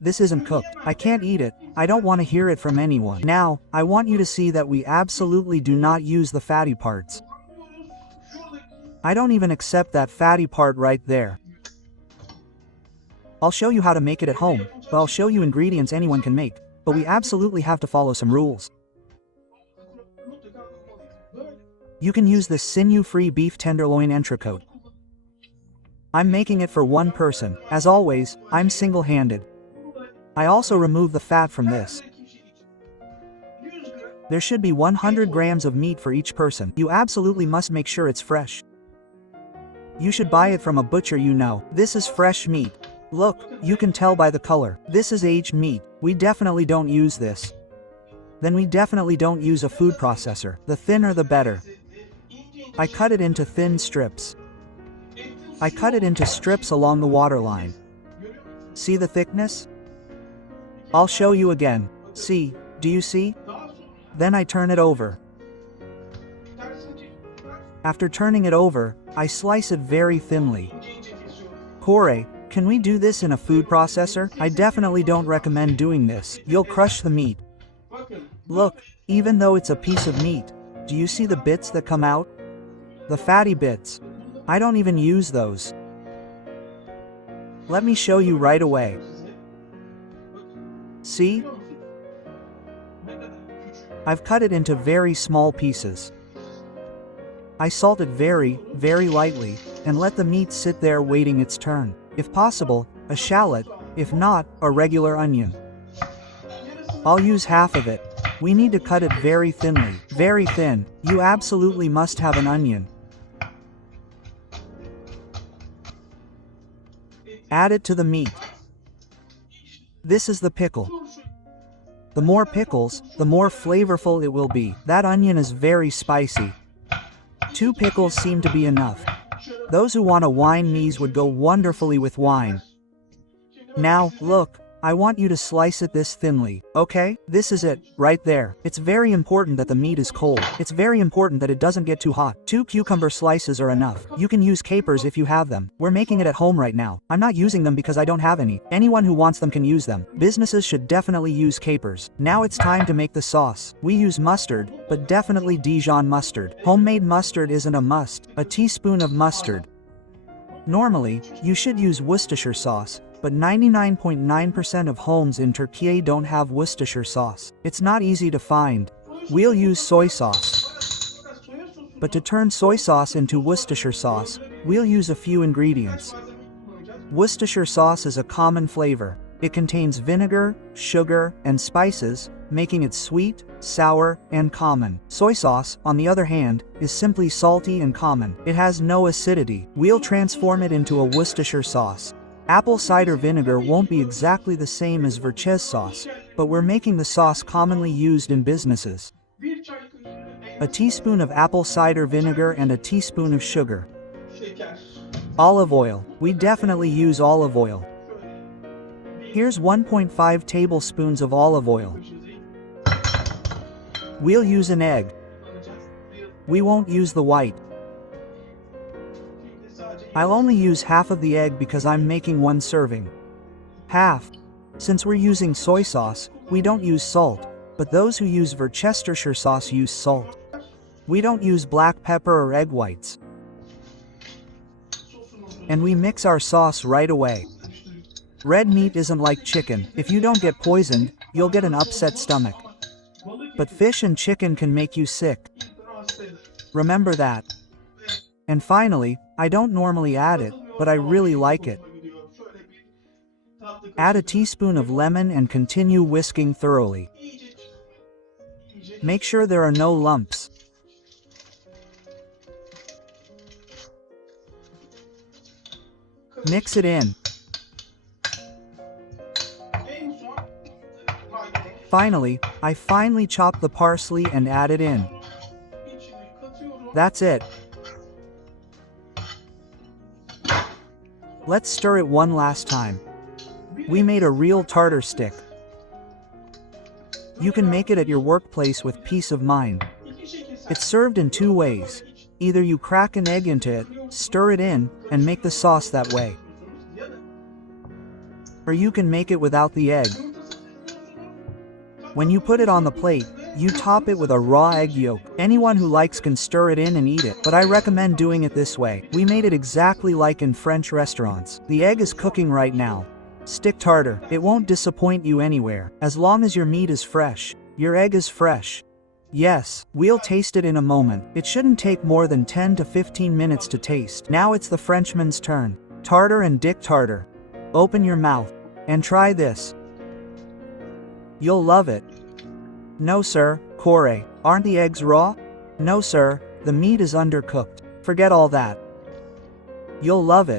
This isn't cooked. I can't eat it. I don't want to hear it from anyone. Now, I want you to see that we absolutely do not use the fatty parts. I don't even accept that fatty part right there. I'll show you how to make it at home, but I'll show you ingredients anyone can make, but we absolutely have to follow some rules. You can use this sinew-free beef tenderloin entrecote. I'm making it for one person. As always, I'm single-handed. I also remove the fat from this. There should be 100 grams of meat for each person. You absolutely must make sure it's fresh. You should buy it from a butcher you know. This is fresh meat. Look, you can tell by the color. This is aged meat. We definitely don't use this. Then we definitely don't use a food processor. The thinner the better. I cut it into thin strips. I cut it into strips along the waterline. See the thickness? I'll show you again. See, do you see? Then I turn it over. After turning it over, I slice it very thinly. Corey, can we do this in a food processor? I definitely don't recommend doing this. You'll crush the meat. Look, even though it's a piece of meat, do you see the bits that come out? The fatty bits. I don't even use those. Let me show you right away. See? I've cut it into very small pieces. I salt it very, very lightly, and let the meat sit there waiting its turn. If possible, a shallot, if not, a regular onion. I'll use half of it. We need to cut it very thinly. Very thin. You absolutely must have an onion. Add it to the meat. This is the pickle. The more pickles, the more flavorful it will be. That onion is very spicy. 2 pickles seem to be enough. Those who want a wine mise would go wonderfully with wine. Now, look, I want you to slice it this thinly, okay? This is it, right there. It's very important that the meat is cold. It's very important that it doesn't get too hot. 2 cucumber slices are enough. You can use capers if you have them. We're making it at home right now. I'm not using them because I don't have any. Anyone who wants them can use them. Businesses should definitely use capers. Now it's time to make the sauce. We use mustard, but definitely Dijon mustard. Homemade mustard isn't a must. A teaspoon of mustard. Normally, you should use Worcestershire sauce, but 99.9% of homes in Turkey don't have Worcestershire sauce. It's not easy to find. We'll use soy sauce. But to turn soy sauce into Worcestershire sauce, we'll use a few ingredients. Worcestershire sauce is a common flavor. It contains vinegar, sugar, and spices, making it sweet, sour, and common. Soy sauce, on the other hand, is simply salty and common. It has no acidity. We'll transform it into a Worcestershire sauce. Apple cider vinegar won't be exactly the same as Worcestershire sauce, but we're making the sauce commonly used in businesses. A teaspoon of apple cider vinegar and a teaspoon of sugar. Olive oil. We definitely use olive oil. Here's 1.5 tablespoons of olive oil. We'll use an egg. We won't use the white. I'll only use half of the egg because I'm making 1 serving. Half. Since we're using soy sauce, we don't use salt, but those who use Worcestershire sauce use salt. We don't use black pepper or egg whites. And we mix our sauce right away. Red meat isn't like chicken. If you don't get poisoned, you'll get an upset stomach. But fish and chicken can make you sick. Remember that. And finally, I don't normally add it, but I really like it. Add a teaspoon of lemon and continue whisking thoroughly. Make sure there are no lumps. Mix it in. Finally, I finely chop the parsley and add it in. That's it. Let's stir it one last time. We made a real tartar stick. You can make it at your workplace with peace of mind. It's served in 2 ways. Either you crack an egg into it, stir it in, and make the sauce that way. or you can make it without the egg. When you put it on the plate, you top it with a raw egg yolk. Anyone who likes can stir it in and eat it, but I recommend doing it this way. We made it exactly like in French restaurants. The egg is cooking right now. Stick tartare. It won't disappoint you anywhere, as long as your meat is fresh. Your egg is fresh. Yes, we'll taste it in a moment. It shouldn't take more than 10 to 15 minutes to taste. Now it's the Frenchman's turn. Tartare and Dick Tartare. Open your mouth and try this. You'll love it. No sir, Corey, aren't the eggs raw? No sir, the meat is undercooked. Forget all that. You'll love it.